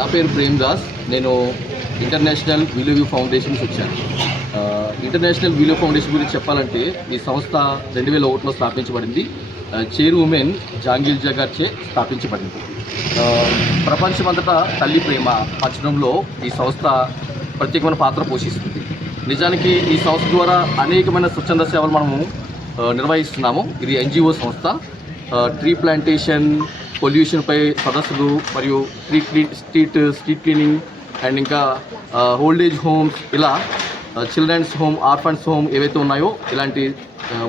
నా పేరు ప్రేమ్ దాస్. నేను ఇంటర్నేషనల్ విలువ్యూ ఫౌండేషన్స్ వచ్చాను. ఇంటర్నేషనల్ విలువ్యూ ఫౌండేషన్ గురించి చెప్పాలంటే ఈ సంస్థ 2001లో స్థాపించబడింది. చైర్మన్ జాంగిల్జా గారిచే స్థాపించబడింది. ప్రపంచమంతటా తల్లి ప్రేమ పంచడంలో ఈ సంస్థ ప్రత్యేకమైన పాత్ర పోషిస్తుంది. నిజానికి ఈ సంస్థ ద్వారా అనేకమైన స్వచ్ఛంద సేవలు మనము నిర్వహిస్తున్నాము. ఇది ఎన్జిఓ సంస్థ. ట్రీ ప్లాంటేషన్, పొల్యూషన్పై సదస్సులు మరియు స్ట్రీట్ క్లీనింగ్ అండ్ ఇంకా ఓల్డేజ్ హోమ్స్, ఇలా చిల్డ్రన్స్ హోమ్, ఆర్ఫన్స్ హోమ్ ఏవైతే ఉన్నాయో ఇలాంటి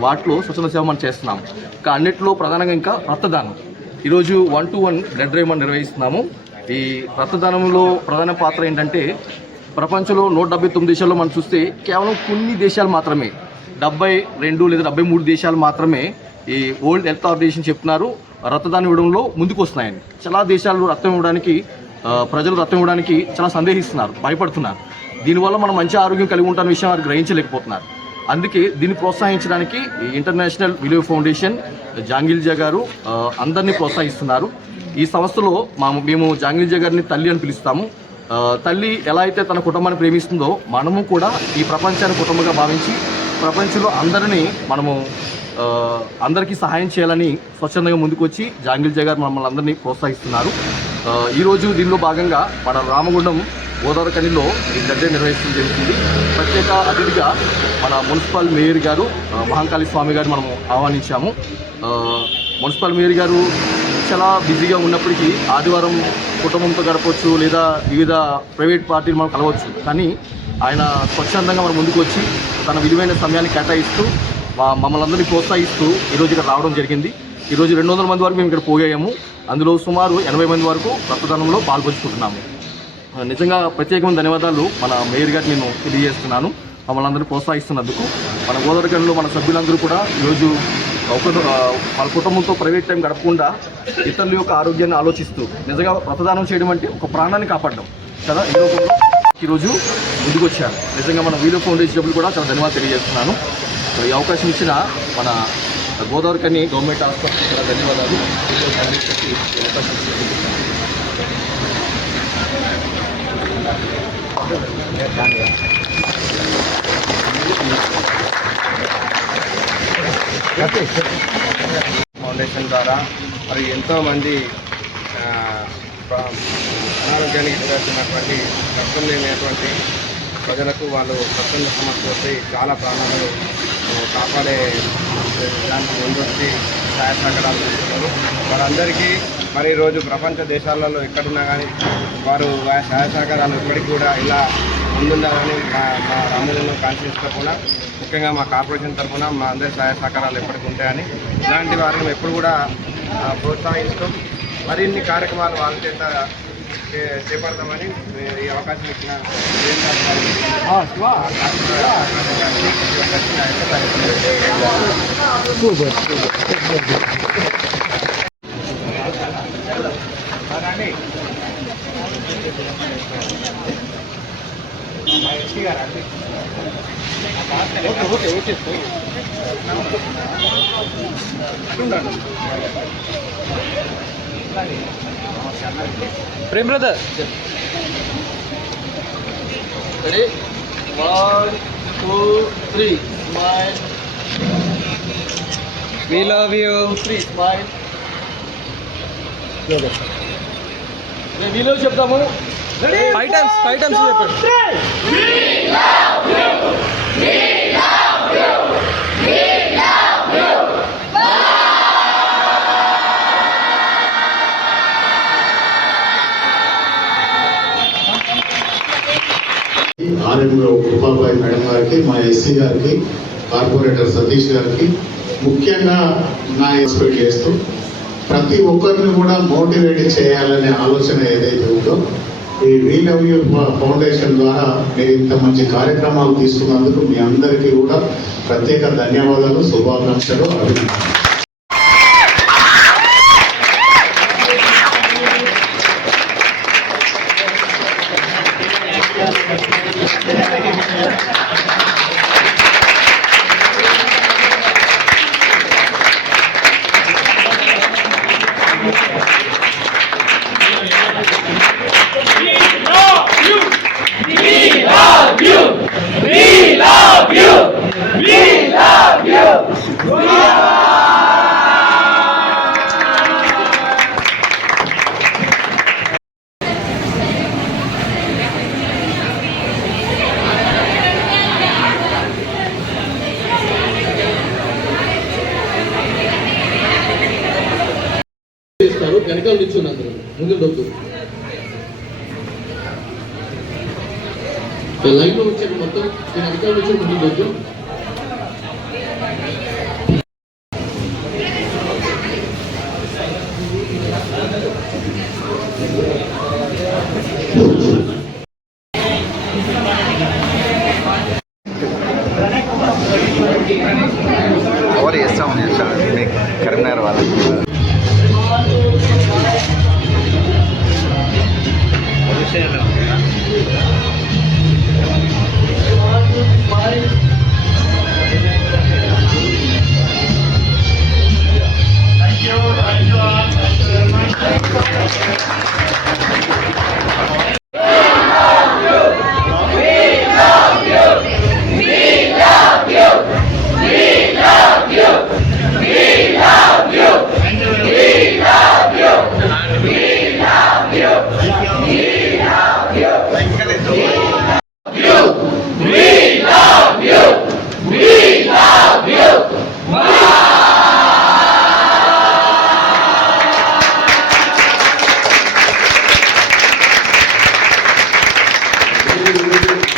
వాటిలో స్వచ్ఛంద సేవ మనం చేస్తున్నాము. ఇంకా అన్నింటిలో ప్రధానంగా ఇంకా రక్తదానం. ఈరోజు 1-to-1 బ్లడ్ డ్రైవ్ మనం నిర్వహిస్తున్నాము. ఈ రక్తదానంలో ప్రధాన పాత్ర ఏంటంటే ప్రపంచంలో 179 దేశాల్లో మనం చూస్తే కేవలం కొన్ని దేశాలు మాత్రమే, 72 లేదా 73 దేశాలు మాత్రమే ఈ వరల్డ్ హెల్త్ ఆర్గనైజేషన్ చెప్తున్నారు రక్తదానం ఇవ్వడంలో ముందుకు వస్తున్నాయని. చాలా దేశాలు రక్తం ఇవ్వడానికి, ప్రజలు రక్తం ఇవ్వడానికి చాలా సందేహిస్తున్నారు, భయపడుతున్నారు. దీనివల్ల మనం మంచి ఆరోగ్యం కలిగి ఉంటాన్న విషయం వారు గ్రహించలేకపోతున్నారు. అందుకే దీన్ని ప్రోత్సహించడానికి ఇంటర్నేషనల్ విలువ్యూ ఫౌండేషన్ జాంగిల్జా గారు అందరినీ ప్రోత్సహిస్తున్నారు. ఈ సంస్థలో మేము జాంగిల్జా గారిని తల్లి అని పిలుస్తాము. తల్లి ఎలా అయితే తన కుటుంబాన్ని ప్రేమిస్తుందో మనము కూడా ఈ ప్రపంచాన్ని కుటుంబంగా భావించి ప్రపంచంలో అందరికీ సహాయం చేయాలని స్వచ్ఛందంగా ముందుకు వచ్చి జాంగిల్జా గారు మమ్మల్ని అందరినీ ప్రోత్సహిస్తున్నారు. ఈరోజు దీనిలో భాగంగా మన రామగుండం గోదావరి కనిలో ఈ గడ్డ నిర్వహించడం జరుగుతుంది. ప్రత్యేక అతిథిగా మన మున్సిపల్ మేయర్ గారు మహంకాళి స్వామి గారు మనము ఆహ్వానించాము. మున్సిపల్ మేయర్ గారు చాలా బిజీగా ఉన్నప్పటికీ ఆదివారం కుటుంబంతో గడపవచ్చు లేదా వివిధ ప్రైవేట్ పార్టీలు మనం కలవచ్చు, కానీ ఆయన స్వచ్ఛందంగా మన ముందుకు వచ్చి తన విలువైన సమయాన్ని కేటాయిస్తూ మమ్మల్ని అందరినీ ప్రోత్సహిస్తూ ఈరోజు ఇక్కడ రావడం జరిగింది. ఈరోజు 200 మంది వరకు మేము ఇక్కడ పోయాము. అందులో సుమారు 80 మంది వరకు రక్తదానంలో పాల్పంచుకుంటున్నాము. నిజంగా ప్రత్యేకమైన ధన్యవాదాలు మన మేయర్ గారికి నేను తెలియజేస్తున్నాను మమ్మల్ని అందరినీ ప్రోత్సహిస్తున్నందుకు. మన గోదావరిలో మన సభ్యులందరూ కూడా ఈరోజు వాళ్ళ కుటుంబంతో ప్రైవేట్ టైం గడపకుండా ఇతరుల యొక్క ఆరోగ్యాన్ని ఆలోచిస్తూ నిజంగా రక్తదానం చేయడం అంటే ఒక ప్రాణాన్ని కాపాడడం కదా. ఈరోజు ముందుకు వచ్చాను. నిజంగా మన విలువ్యూ ఫౌండేషన్ సభ్యులు కూడా చాలా ధన్యవాదాలు తెలియజేస్తున్నాను. ఈ అవకాశం ఇచ్చిన మన గోదావరికని గవర్నమెంట్ హాస్పిటల్ చాలా ధన్యవాదాలు. ఫౌండేషన్ ద్వారా మరి ఎంతోమంది అనారోగ్యానికి గురవుతున్నటువంటి రక్తం లేనటువంటి ప్రజలకు వాళ్ళు స్వచ్ఛంద సమస్య వస్తే చాలా ప్రాణాలు కాపాడే దానికి ముందొచ్చి సహాయ సహకారాలు చేస్తున్నారు. వారందరికీ మరి ఈరోజు ప్రపంచ దేశాలలో ఎక్కడున్నా కానీ వారు సహాయ సహకారాలు ఇప్పటికీ కూడా ఇలా ముందుండాలని మా రామగుండం కాన్స్టిట్యూన్సీ తరఫున, ముఖ్యంగా మా కార్పొరేషన్ తరఫున మా అందరి సహాయ సహకారాలు ఎప్పటికీ ఉంటాయని, ఇలాంటి వారిని ఎప్పుడు కూడా ప్రోత్సహిస్తూ మరిన్ని కార్యక్రమాలు వాళ్ళ చేత చేపడతామని ఈ అవకాశం ఇచ్చిన Prem brother, ready 1, 2, 3 smile. We love you. 3 smile. వీలో చెప్తాము. 5 times చెప్పండి. ఆర్ఎంఓ కృపాబాయి మేడం గారికి, మా ఎస్సీ గారికి, కార్పొరేటర్ సతీష్ గారికి, ముఖ్యంగా నా ఎక్స్పెక్ట్ చేస్తూ ప్రతి ఒక్కరిని కూడా మోటివేట్ చేయాలనే ఆలోచన ఏదైతే ఉందో ఈ విలువ్యూ ఫౌండేషన్ ద్వారా మీరు ఇంత మంచి కార్యక్రమాలు తీసుకున్నందుకు మీ అందరికీ కూడా ప్రత్యేక ధన్యవాదాలు, శుభాకాంక్షలు, అభినందనలు. వెనకాల నిల్చోండి, అందరూ ముందు వద్దు. లైన్లో వచ్చాక మొత్తం నేను వెనకాల నుంచి ముందు వద్దు. కవర్ చేస్తాం మీ కరీంనగర్ వాళ్ళకి. Thank you.